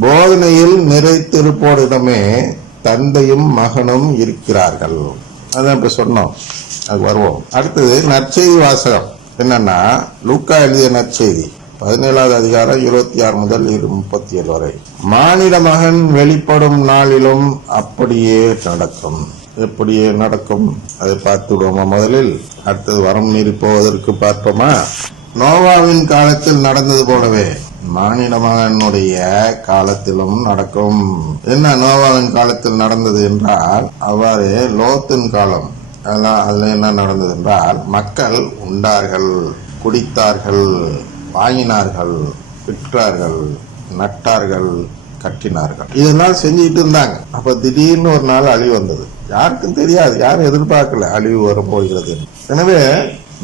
போதனையில் நிறைத்திருப்போரிடமே தந்தையும் மகனும் இருக்கிறார்கள். அதான் இப்ப சொன்னோம். அது வருவோம். அடுத்தது நற்செய்தி வாசகம். என்னன்னா லூக்கா எழுதிய நற்செய்தி. பதினேழாவது அதிகாரம் இருபத்தி ஆறு முதல் இரு- முப்பத்தி ஏழு வரை. மாநில மகன் வெளிப்படும் நாளிலும் அப்படியே நடக்கும். எப்படியே நடக்கும்? அதை பார்த்து விடுவோமா முதலில்? அடுத்தது வரம் மீறி போவதற்கு பார்ப்போமா? நோவாவின் காலத்தில் நடந்தது போலவே. மானிட மகனுடைய காலத்திலும் நடக்கும். என்ன நோவாவின் காலத்தில் நடந்தது என்றால் அவ்வாறு லோத்தின் காலம் அதெல்லாம் அதுல என்ன நடந்தது என்றால் மக்கள் உண்டார்கள் குடித்தார்கள் வாங்கினார்கள் விற்றார்கள் நட்டார்கள் கட்டினார்கள். இதெல்லாம் செஞ்சுட்டு இருந்தாங்க. அப்ப திடீர்னு ஒரு நாள் அழிவு வந்தது. யாருக்கும் தெரியாது யாரும் எதிர்பார்க்கல அழிவு வரப்போகிறது எனவே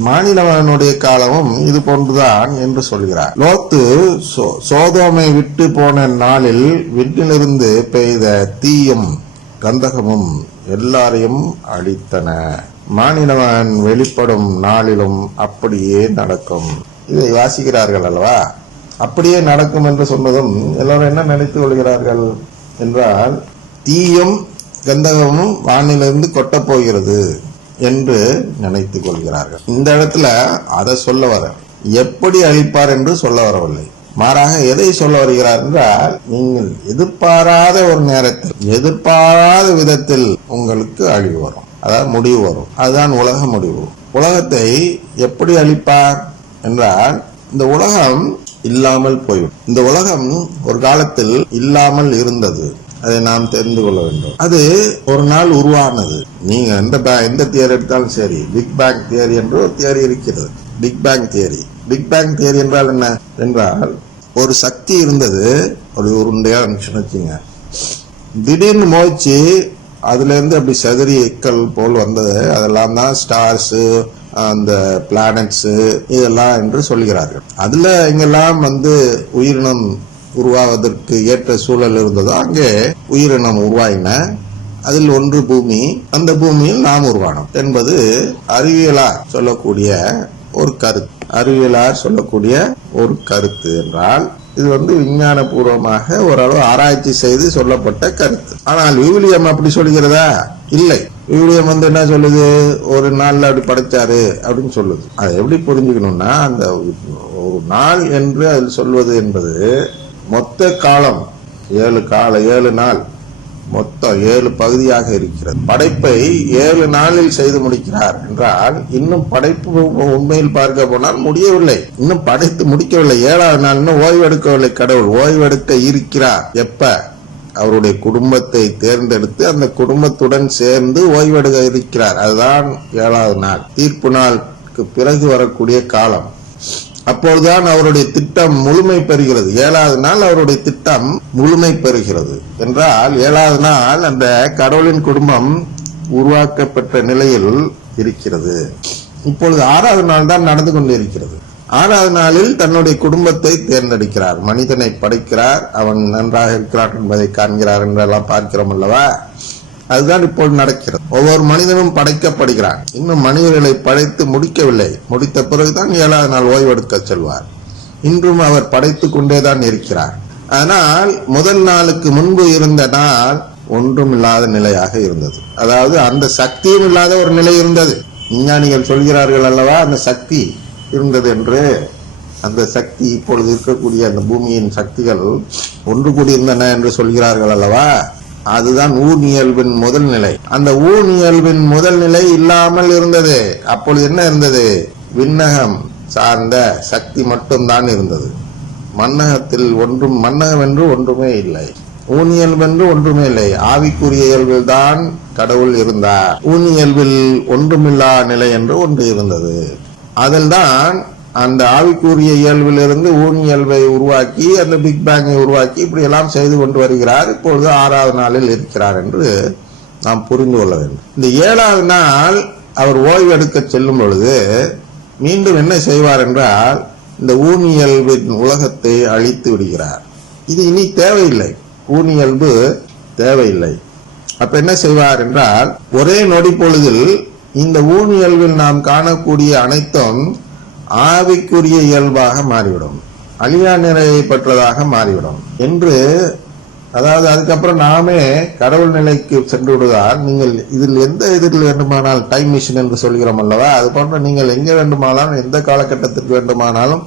மாநிலவனுடைய காலமும் இது போன்றுதான் என்று சொல்கிறார். லோத்து சோ- சோதோமை விட்டு போன நாளில் விண்ணிலிருந்து பெய்த தீயும் கந்தகமும் எல்லாரையும் அழித்தன. மாநிலவன் வெளிப்படும் நாளிலும் அப்படியே நடக்கும். இதை வாசிக்கிறார்கள் அல்லவா? அப்படியே நடக்கும் என்று சொன்னதும் எல்லாரும் என்ன நினைத்துக் கொள்கிறார்கள் என்றால் தீயும் கந்தகமும் வானிலிருந்து கொட்டப் போகிறது. என்று நினைத்துக் கொள்கிறார்கள். இந்த இடத்துல அதை சொல்ல வர எப்படி அழிப்பார் என்று சொல்ல வரவில்லை. மாறாக எதை சொல்ல வருகிறார் என்றால் நீங்கள் எதிர்பாராத ஒரு நேரத்தில் எதிர்பாராத விதத்தில் உங்களுக்கு அழிவு வரும். அதாவது முடிவு வரும். அதுதான் உலக முடிவு. உலகத்தை எப்படி அழிப்பார் என்றால் இந்த உலகம் இல்லாமல் போய்விடும். இந்த உலகம் ஒரு காலத்தில் இல்லாமல் இருந்தது. அதை நாம் தெரிந்து கொள்ள வேண்டும். அது ஒரு நாள் உருவானது. நீங்க எந்த பே- எந்த தியரி எடுத்தாலும் சரி பிக் பேங் தியரி என்று ஒரு தியரி இருக்கிறது. Big bang theory big bang theory என்றால் என்ன? என்றால் ஒரு சக்தி இருந்தது. ஒரு உருண்டையா இருந்துச்சுன்னு வச்சுங்க. திடீர்னு மோதிச்சு அதுல இருந்து அப்படி சதுரி எக்கல் போல் வந்தது. அதெல்லாம் தான் ஸ்டார்ஸ் அந்த பிளானட்ஸ் இதெல்லாம் என்று சொல்கிறார்கள் அதுல இங்கெல்லாம் வந்து உயிரினம் உருவாவதற்கு ஏற்ற சூழல் இருந்ததோ அங்கே உயிரினம் உருவாயின. அதில் ஒன்று பூமி அந்த பூமியில் நாம் உருவானோம் என்பது அறிவியலார் சொல்லக்கூடிய ஒரு கருத்து. அறிவியலார் சொல்லக்கூடிய ஒரு கருத்து என்றால் இது வந்து விஞ்ஞான பூர்வமாக ஓரளவு ஆராய்ச்சி செய்து சொல்லப்பட்ட கருத்து. ஆனால் விவிலியம் அப்படி சொல்கிறதா? இல்லை. விவிலியம் வந்து என்ன சொல்லுது? ஒரு நாள்ல அப்படி படைச்சாரு அப்படின்னு சொல்லுது. அதை எப்படி புரிஞ்சுக்கணும்னா அந்த ஒரு நாள் என்று அதில் சொல்வது என்பது மொத்த காலம் ஏழு கால ஏழு நாள் மொத்தம் ஏழு பகுதியாக இருக்கிறது. படைப்பை ஏழு நாளில் செய்து முடிக்கிறார் என்றால் இன்னும் படைப்பு உண்மையில் பார்க்க போனால் முடியவில்லை. இன்னும் படைத்து முடிக்கவில்லை. ஏழாவது நாள் இன்னும் ஓய்வெடுக்கவில்லை கடவுள். ஓய்வெடுக்க இருக்கிறார். எப்ப? அவருடைய குடும்பத்தை தேர்ந்தெடுத்து அந்த குடும்பத்துடன் சேர்ந்து ஓய்வெடுக்க இருக்கிறார். அதுதான் ஏழாவது நாள். தீர்ப்பு நாளுக்கு பிறகு வரக்கூடிய காலம். அப்பொழுதுதான் அவருடைய திட்டம் முழுமை பெறுகிறது. ஏழாவது நாள் அவருடைய திட்டம் முழுமை பெறுகிறது. என்றால் ஏழாவது நாள் அந்த கடவுளின் குடும்பம் உருவாக்கப்பட்ட நிலையில் இருக்கிறது. இப்பொழுது ஆறாவது நாள் தான் நடந்து கொண்டிருக்கிறது ஆறாவது நாளில் தன்னுடைய குடும்பத்தை தேர்ந்தெடுக்கிறார். மனிதனை படைக்கிறார். அவன் நன்றாக இருக்கிறான் என்பதை காண்கிறார் என்றெல்லாம் பார்க்கிறோம் அல்லவா? அதுதான் இப்போது நடக்கிறது. ஒவ்வொரு மனிதனும் படைக்கப்படுகிறான். இன்னும் மனிதர்களை படைத்து முடிக்கவில்லை. முடித்த பிறகுதான் ஏழாவது நாள் ஓய்வெடுக்க செல்வார். இன்றும் அவர் படைத்துக் கொண்டேதான் இருக்கிறார். ஆனால் முதல் நாளுக்கு முன்பு இருந்த நாள் ஒன்றும் இல்லாத நிலையாக இருந்தது. அதாவது அந்த சக்தியும் இல்லாத ஒரு நிலை இருந்தது. விஞ்ஞானிகள் சொல்கிறார்கள் அல்லவா அந்த சக்தி இருந்தது என்று. அந்த சக்தி இப்பொழுது இருக்கக்கூடிய அந்த பூமியின் சக்திகள் ஒன்று கூடியிருந்தன என்று சொல்கிறார்கள் அல்லவா? அதுதான் ஊனியல்பின் முதல் நிலை. அந்த ஊனியல்பின் முதல் நிலை இல்லாமல் இருந்தது. அப்பொழுது என்ன இருந்தது? விண்ணகம் சார்ந்த சக்தி மட்டும்தான் இருந்தது. மன்னகத்தில் ஒன்றும் மன்னகம் என்று ஒன்றுமே இல்லை. ஊனியல்பென்று ஒன்றுமே இல்லை. ஆவிக்குரிய இயல்பில் தான் கடவுள் இருந்தார். ஊனியல்பில் ஒன்றுமில்லா நிலை என்று ஒன்று இருந்தது. அதில்தான் அந்த ஆவிக்குரிய இயல்பிலிருந்து ஊன் இயல்பை உருவாக்கி அந்த பிக் பேங்கை உருவாக்கி இப்படி எல்லாம் செய்து கொண்டு வருகிறார். இப்பொழுது ஆறாவது நாளில் இருக்கிறார் என்று நாம் புரிந்து கொள்ள வேண்டும். இந்த ஏழாவது நாள் அவர் ஓய்வு எடுக்க செல்லும் பொழுது மீண்டும் என்ன செய்வார் என்றால் இந்த ஊனியல்பின் உலகத்தை அழித்து விடுகிறார். இது இனி தேவையில்லை. ஊனியல்பு தேவையில்லை. அப்ப என்ன செய்வார் என்றால் ஒரே நொடி பொழுதில் இந்த ஊனியல்பில் நாம் காணக்கூடிய அனைத்தும் ஆவிக்குரிய இயல்பாக மாறிவிடும். அழியா நிலையை பெற்றதாக மாறிவிடும். என்று அதாவது அதுக்கப்புறம் நாமே கடவுள் நிலைக்கு சென்று விடுவதால் நீங்கள் இதில் எந்த இதில் வேண்டுமானால் டைம் மிஷின் என்று சொல்கிறோம் அல்லவா? அது போன்ற நீங்கள் எங்கே வேண்டுமானாலும் எந்த காலகட்டத்திற்கு வேண்டுமானாலும்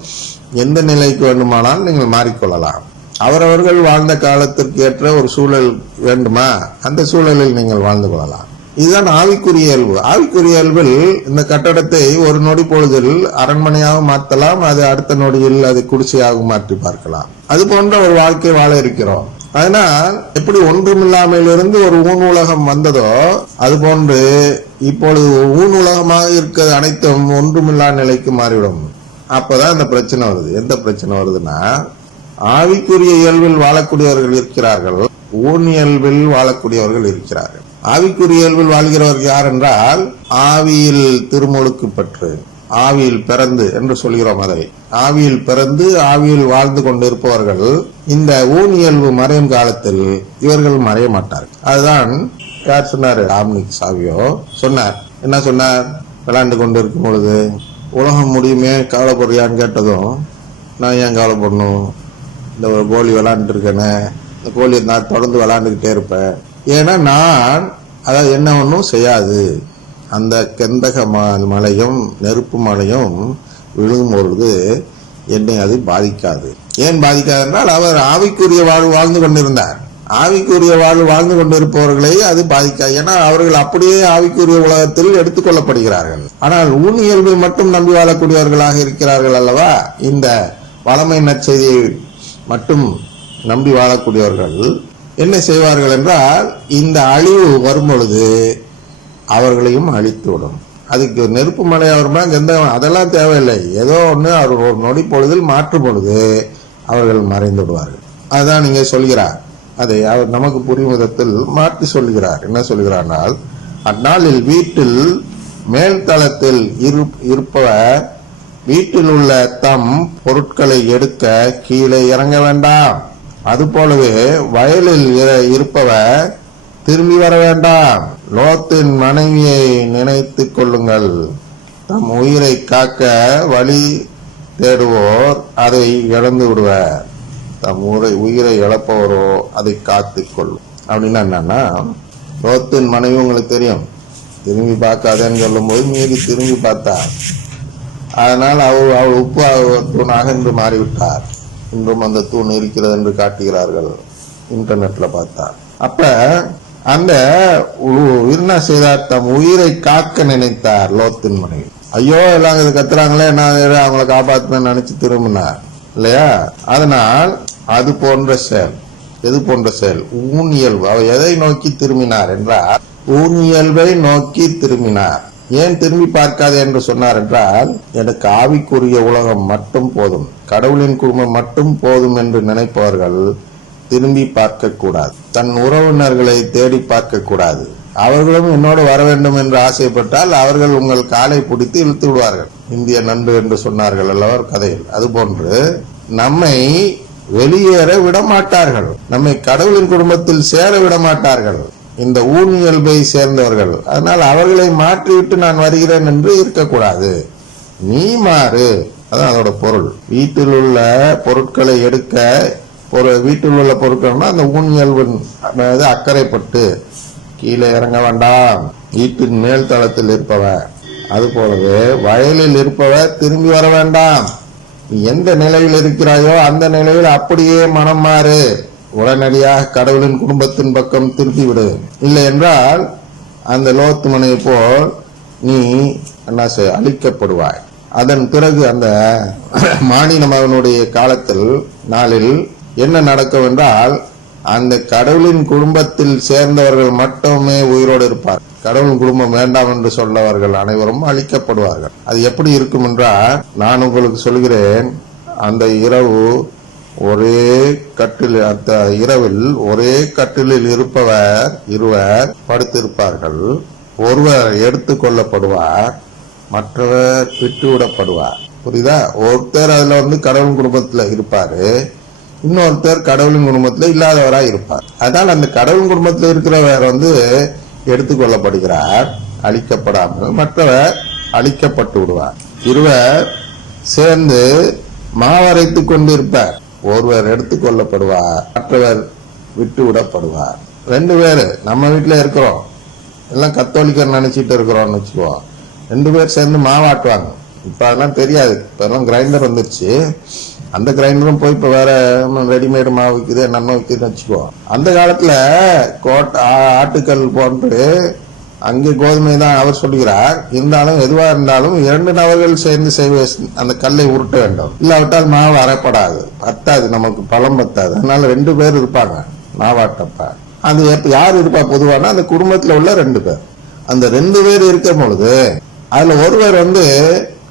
எந்த நிலைக்கு வேண்டுமானாலும் நீங்கள் மாறிக்கொள்ளலாம். அவரவர்கள் வாழ்ந்த காலத்திற்கு ஏற்ற ஒரு சூழல் வேண்டுமா? அந்த சூழலில் நீங்கள் வாழ்ந்து கொள்ளலாம். இதுதான் ஆவிக்குரிய இயல்பு. ஆவிக்குரிய இயல்பில் இந்த கட்டடத்தை ஒரு நொடி பொழுதில் அரண்மனையாக மாற்றலாம் அது அடுத்த நொடியில் அது குடிசையாக மாற்றி பார்க்கலாம். அது போன்ற ஒரு வாழ்க்கை வாழ இருக்கிறோம். அதனால் எப்படி ஒன்றுமில்லாமையிலிருந்து ஒரு ஊன் உலகம் வந்ததோ அது போன்று இப்பொழுது ஊன் உலகமாக இருக்கிறது அனைத்தும் ஒன்றுமில்லா நிலைக்கு மாறிவிடும். அப்பதான் இந்த பிரச்சனை வருது. எந்த பிரச்சனை வருதுன்னா ஆவிக்குரிய இயல்பில் வாழக்கூடியவர்கள் இருக்கிறார்கள் ஊன் இயல்பில் வாழக்கூடியவர்கள் இருக்கிறார்கள். ஆவிக்குரிய இயல்பில் வாழ்கிறவர்கள் யார் என்றால் ஆவியில் திருமுழுக்கு பெற்று ஆவியில் பிறந்து என்று சொல்கிறோம் அதை. ஆவியில் பிறந்து ஆவியில் வாழ்ந்து கொண்டிருப்பவர்கள் இந்த ஊனியல்பு மறையும் காலத்தில் இவர்கள் மறைய மாட்டார்கள். அதுதான் யார் சொன்னார்? ஆம்னிக் சாவியோ சொன்னார். என்ன சொன்னார்? விளையாண்டு கொண்டு இருக்கும் பொழுது உலகம் முடியுமே கவலைப்படுறியான்னு கேட்டதும் நான் ஏன் கவலைப்படணும்? இந்த ஒரு கோலி விளாண்டுருக்கேனே இந்த கோழி நான் தொடர்ந்து விளாண்டுக்கிட்டே இருப்பேன். ஏன்னா நான் அதாவது என்ன ஒன்றும் செய்யாது. அந்த கெந்தக ம- மலையும் நெருப்பு மலையும் விழுகும் பொழுது என்னை அது பாதிக்காது. ஏன் பாதிக்காது என்றால் அவர் ஆவிக்குரிய வாழ்வு வாழ்ந்து கொண்டிருந்தார். ஆவிக்குரிய வாழ்வு வாழ்ந்து கொண்டிருப்பவர்களை அது பாதிக்காது. ஏன்னா அவர்கள் அப்படியே ஆவிக்குரிய உலகத்தில் எடுத்துக்கொள்ளப்படுகிறார்கள் ஆனால் ஊன் இயல்பை மட்டும் நம்பி வாழக்கூடியவர்களாக இருக்கிறார்கள் அல்லவா? இந்த வளமை நற்செய்தியை மட்டும் நம்பி வாழக்கூடியவர்கள் என்ன செய்வார்கள் என்றால் இந்த அழிவு வரும்பொழுது அவர்களையும் அழித்து விடும். அதுக்கு நெருப்பு மலை வருமா எந்த அதெல்லாம் தேவையில்லை. ஏதோ ஒன்று அவர் ஒரு நொடி பொழுதில் மாற்றும் பொழுது அவர்கள் மறைந்து விடுவார்கள். அதுதான் நீங்கள் சொல்கிறார். அதை அவர் நமக்கு புரியும் விதத்தில் மாற்றி சொல்கிறார். என்ன சொல்கிறார்னால் அந்நாளில் வீட்டில் மேல்தளத்தில் இரு இருப்பவர் வீட்டில் உள்ள தம் பொருட்களை எடுக்க கீழே இறங்க வேண்டாம். அதுபோலவே வயலில் இருப்பவர் திரும்பி வர வேண்டாம். லோத்தின் மனைவியை நினைத்து கொள்ளுங்கள். தம் உயிரை காக்க வழி தேடுவோர் அதை இழந்து விடுவர். தம் உரை உயிரை இழப்பவரோ அதை காத்து கொள்ளும். அப்படின்னா என்னன்னா லோத்தின் மனைவி உங்களுக்கு தெரியும். திரும்பி பார்க்காதேன்னு சொல்லும்போது மீறி திரும்பி பார்த்தார் அதனால் அவள் அவள் உப்பு தூணாக என்று மாறிவிட்டார். இன்றும் அந்த தூண் இருக்கிறது என்று காட்டுகிறார்கள். இன்டர்நெட்ல பார்த்தா. அப்ப அந்த உ- என்ன செய்தார் தம் உயிரை காக்க நினைத்தார் லோத்தின் மனைவி. ஐயோ எல்லாம் இது கத்துறாங்களே நான் அவங்கள காப்பாத்தணும்னு நினைச்சு திரும்பினார். இல்லையா? அதனால் அது போன்ற செயல் எது போன்ற செயல்? ஊன் இயல்பு. அவர் எதை நோக்கி திரும்பினார் என்றால் ஊன் இயல்பை நோக்கி திரும்பினார். ஏன் திரும்பி பார்க்காதே என்று சொன்னார் என்றால் எனக்கு ஆவிக்குரிய உலகம் மட்டும் போதும் கடவுளின் குடும்பம் மட்டும் போதும் என்று நினைப்பவர்கள் திரும்பி பார்க்க கூடாது. தன் உறவினர்களை தேடி பார்க்க கூடாது. அவர்களும் என்னோடு வர வேண்டும் என்று ஆசைப்பட்டால் அவர்கள் உங்கள் காலை பிடித்து இழுத்து விடுவார்கள். இந்திய நண்பு என்று சொன்னார்கள் அல்லவர் கதையில். அதுபோன்று நம்மை வெளியேற விட மாட்டார்கள் நம்மை கடவுளின் குடும்பத்தில் சேர விட மாட்டார்கள் இந்த ஊழியல்பை சேர்ந்தவர்கள். அதனால் அவர்களை மாற்றிவிட்டு நான் வருகிறேன் என்று இருக்கக்கூடாது. நீ மாறு. அதான் அதோட பொருள். வீட்டில் உள்ள பொருட்களை எடுக்க ஒரு வீட்டில் உள்ள பொருட்கள்னா அந்த ஊன் அதாவது அக்கறைப்பட்டு கீழே இறங்க வேண்டாம். வீட்டின் மேல் தளத்தில் இருப்பவன் அது போலவே வயலில் இருப்பவர் திரும்பி வர வேண்டாம். நீ எந்த நிலையில் இருக்கிறாயோ அந்த நிலையில் அப்படியே மனம் மாறு. உடனடியாக கடவுளின் குடும்பத்தின் பக்கம் திருப்பி விடு இல்லை என்றால் அந்த லோத்து மனை போல் நீ என்ன செய் அழிக்கப்படுவாய். அதன் பிறகு அந்த மாநில மகனுடைய காலத்தில் நாளில் என்ன நடக்கும் என்றால் அந்த கடவுளின் குடும்பத்தில் சேர்ந்தவர்கள் மட்டுமே உயிரோடு இருப்பார். கடவுளின் குடும்பம் வேண்டாம் என்று சொல்லவர்கள் அனைவரும் அழிக்கப்படுவார்கள். அது எப்படி இருக்கும் என்றால் நான் உங்களுக்கு சொல்கிறேன் அந்த இரவு ஒரே கட்டில் அந்த இரவில் ஒரே கட்டிலில் இருப்பவர் இருவர் படுத்திருப்பார்கள். ஒருவர் எடுத்து கொள்ளப்படுவார் மற்றவர் விட்டுவிடப்படுவார். புரியுதா? ஒருத்தர் அதுல வந்து கடவுள் குடும்பத்துல இருப்பாரு இன்னொருத்தர் கடவுளின் குடும்பத்துல இல்லாதவரா இருப்பார். அதனால் அந்த கடவுள் குடும்பத்தில் இருக்கிறவர் வந்து எடுத்துக்கொள்ளப்படுகிறார் அழிக்கப்படாமல் மற்றவர் அழிக்கப்பட்டு விடுவார். இருவர் சேர்ந்து மாவரைத்து கொண்டிருப்பார். ஒருவர் எடுத்துக்கொள்ளப்படுவார் மற்றவர் விட்டு விடப்படுவார் ரெண்டு பேரு நம்ம வீட்டுல இருக்கிறோம். எல்லாம் கத்தோலிக்கர் நினைச்சிட்டு இருக்கிறோம்னு வச்சுக்குவோம். ரெண்டு பேர் சேர்ந்து மாவாட்டுவாங்க இப்ப அதெல்லாம் தெரியாது. இப்ப எல்லாம் கிரைண்டர் வந்துருச்சு. அந்த கிரைண்டரும் போய் இப்ப வேற ரெடிமேடு மாவு விற்குது என்னென்ன விற்குதுன்னு வச்சுக்குவோம். அந்த காலத்துல கோட்டை ஆ- ஆட்டுக்கல் போன்று அங்கே கோதுமை தான் அவர் சொல்லுகிறார். இருந்தாலும் எதுவாக இருந்தாலும் இரண்டு நபர்கள் சேர்ந்து செய்வ அந்த கல்லை உருட்ட வேண்டும். இல்லாவிட்டால் மாவு அறப்படாது பத்தாது நமக்கு பழம் பத்தாது. அதனால ரெண்டு பேர் இருப்பாங்க. மாவாட்டப்பா. அது எப்போ யார் இருப்பா பொதுவானா? அந்த குடும்பத்தில் உள்ள ரெண்டு பேர். அந்த ரெண்டு பேர் இருக்கும் பொழுது அதுல ஒருவர் வந்து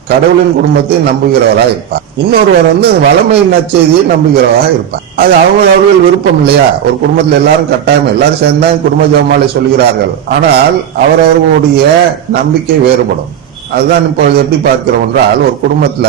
கடவுளின் குடும்பத்தை நம்புகிறவராக இருப்பார். இன்னொருவர் வந்து வளமை நற்செய்தியை நம்புகிறவராக இருப்பார். அது அவங்க அவர்கள் விருப்பம் இல்லையா? ஒரு குடும்பத்தில் எல்லாரும் கட்டாயம் எல்லாரும் சேர்ந்தா குடும்ப ஜெபமாலை சொல்கிறார்கள் ஆனால் அவரவர்களுடைய நம்பிக்கை வேறுபடும். அதுதான் இப்பொழுது எப்படி பார்க்கிறோம் என்றால் ஒரு குடும்பத்தில்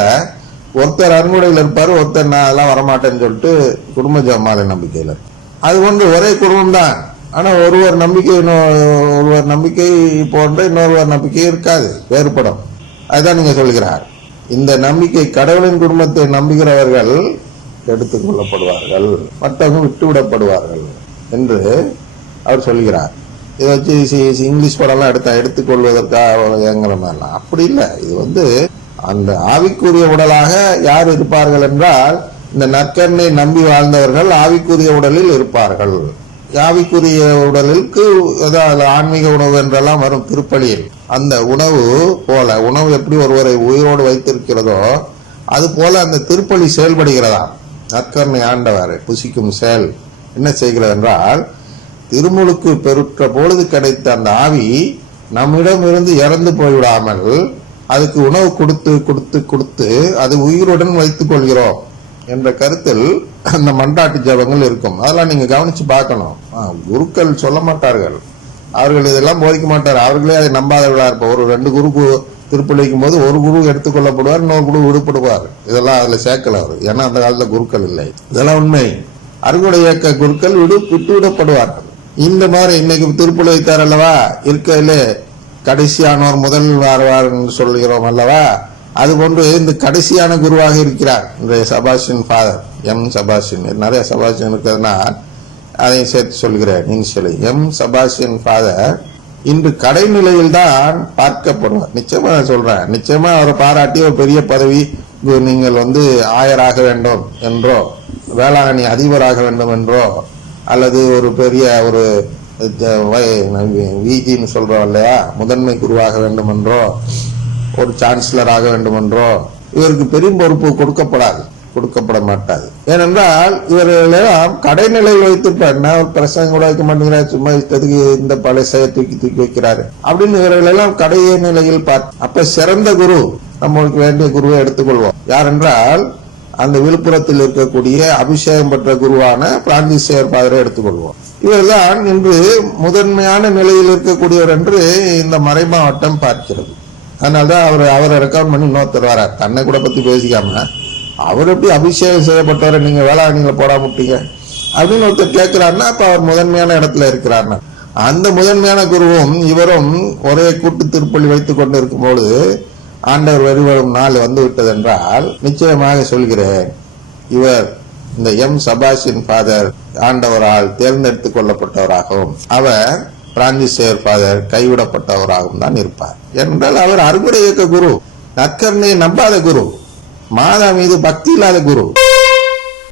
ஒருத்தர் அன்புடையில் இருப்பார் ஒருத்தர் நான் அதெல்லாம் வரமாட்டேன்னு சொல்லிட்டு குடும்ப ஜெபமாலை நம்பிக்கையில் அது ஒன்று ஒரே குடும்பம் தான். ஆனால் ஒருவர் நம்பிக்கை இன்னொ- ஒருவர் நம்பிக்கை போன்ற இன்னொருவர் நம்பிக்கை இருக்காது வேறுபடும். அதுதான் நீங்கள் சொல்கிறார் இந்த நம்பிக்கை கடவுளின் குடும்பத்தை நம்புகிறவர்கள் எடுத்துக் கொள்ளப்படுவார்கள் மற்றவங்க விட்டுவிடப்படுவார்கள் என்று அவர் சொல்கிறார். இதை வச்சு சி- சி- இங்கிலீஷ் படம்லாம் எடுத்தா எடுத்துக்கொள்வதற்காக மாதிரிலாம். அப்படி இல்லை. இது வந்து அந்த ஆவிக்குரிய உடலாக யார் இருப்பார்கள் என்றால் இந்த நற்கண்ணை நம்பி வாழ்ந்தவர்கள் ஆவிக்குரிய உடலில் இருப்பார்கள். ஆவிக்குரிய உடலுக்கு ஏதாவது ஆன்மீக உணவு என்றெல்லாம் வரும் திருப்பலியில். அந்த உணவு போல உணவு எப்படி ஒருவரை உயிரோடு வைத்திருக்கிறதோ அது போல அந்த திருப்பலி செயல்படுகிறதா? நற்கர்மை ஆண்டவர் புசிக்கும் செயல் என்ன செய்கிறது என்றால் திருமுழுக்கு பெருற்ற பொழுது கிடைத்த அந்த ஆவி நம்மிடம் இருந்து இறந்து போய்விடாமல் அதுக்கு உணவு கொடுத்து கொடுத்து கொடுத்து அது உயிருடன் வைத்துக் கொள்கிறோம். என்ற கருத்தில் அந்த மண்டாட்டு ஜபங்கள் இருக்கும். அதெல்லாம் நீங்க கவனிச்சு பார்க்கணும். ஆ, குருக்கள் சொல்ல மாட்டார்கள். அவர்கள் இதெல்லாம் போதிக்க மாட்டார். அவர்களே அதை நம்பாதவர்களா இருப்பார். ஒரு ரெண்டு குரு கு- போது ஒரு குரு எடுத்துக்கொள்ளப்படுவார் இன்னொரு குரு விடுபடுவார். இதெல்லாம் அதுல சேர்க்கல அவர். ஏன்னா அந்த காலத்துல குருக்கள் இல்லை. இதெல்லாம் உண்மை. அறுகுடை இயக்க குருக்கள் விடு விட்டு விடப்படுவார்கள். இந்த மாதிரி இன்னைக்கு திருப்புழைத்தார் அல்லவா? இருக்கையிலே கடைசியானோர் முதல் வாரவார் என்று சொல்கிறோம் அல்லவா? அதுபோன்று இந்த கடைசியான குருவாக இருக்கிறார் இந்த சபாஷின் ஃபாதர் எம் சபாஷின் நிறைய சபாஷின் இருக்கிறதுனா அதையும் சேர்த்து சொல்கிறேன் இனிஷியலி சொல்லி எம் சபாஷியன் ஃபாதர் இன்று கடைநிலையில் தான் பார்க்கப்படுவார் நிச்சயமா நான் சொல்றேன் நிச்சயமா அவரை பாராட்டி ஒரு பெரிய பதவி நீங்கள் வந்து ஆயராக வேண்டும் என்றோ வேளாங்கண்ணி அதிபராக வேண்டும் என்றோ அல்லது ஒரு பெரிய ஒரு விஜின்னு சொல்றோம் இல்லையா முதன்மை குருவாக வேண்டும் என்றோ ஒரு சான்சலர் ஆக வேண்டும் என்றோ இவருக்கு பெரும் பொறுப்பு கொடுக்கப்படாது கொடுக்கப்பட மாட்டாது ஏனென்றால் இவர்களெல்லாம் கடைநிலையில் வைத்திருப்பார் என்ன ஒரு பிரசங்கம் கூட வைக்க மாட்டேங்கிறார் சும்மா இஷ்டத்துக்கு இந்த பழசைய தூக்கி தூக்கி வைக்கிறாரு. அப்படின்னு இவர்கள் எல்லாம் நிலையில் பார்த்து அப்ப சிறந்த குரு நம்மளுக்கு வேண்டிய குருவை எடுத்துக்கொள்வோம். யார் என்றால் அந்த விழுப்புரத்தில் இருக்கக்கூடிய அபிஷேகம் பெற்ற குருவான பிராந்திசேகர் பாதரை எடுத்துக்கொள்வோம். இவர்தான் இன்று முதன்மையான நிலையில் இருக்கக்கூடியவர் என்று இந்த மறை மாவட்டம் பார்க்கிறது. அதனாலதான் அவர் அவரை ரெக்கமெண்ட் பண்ணி இன்னொருத்தர் வரார். தன்னை கூட பற்றி பேசிக்காம அவர் எப்படி அபிஷேகம் செய்யப்பட்டவரை நீங்கள் வேளாங்கண்ணியில் போடாம விட்டீங்க? அப்படின்னு ஒருத்தர் கேட்கிறாருன்னா அப்போ அவர் முதன்மையான இடத்துல இருக்கிறார்னா அந்த முதன்மையான குருவும் இவரும் ஒரே கூட்டு திருப்பள்ளி வைத்துக் கொண்டு இருக்கும்போது ஆண்டவர் வெளிவரும் நாள் வந்து விட்டது என்றால் நிச்சயமாக சொல்கிறேன் இவர் இந்த எம் சபாஷின் ஃபாதர் ஆண்டவரால் தேர்ந்தெடுத்துக் கொள்ளப்பட்டவராகவும் அவர் பிரான்சிசேர் ஃபாதர் கைவிடப்பட்டவராகவும் தான் இருப்பார். என்றால் அவர் அறுபடை இயக்க குரு நற்கருணையை நம்பாத குரு மாதா மீது பக்தி இல்லாத குரு.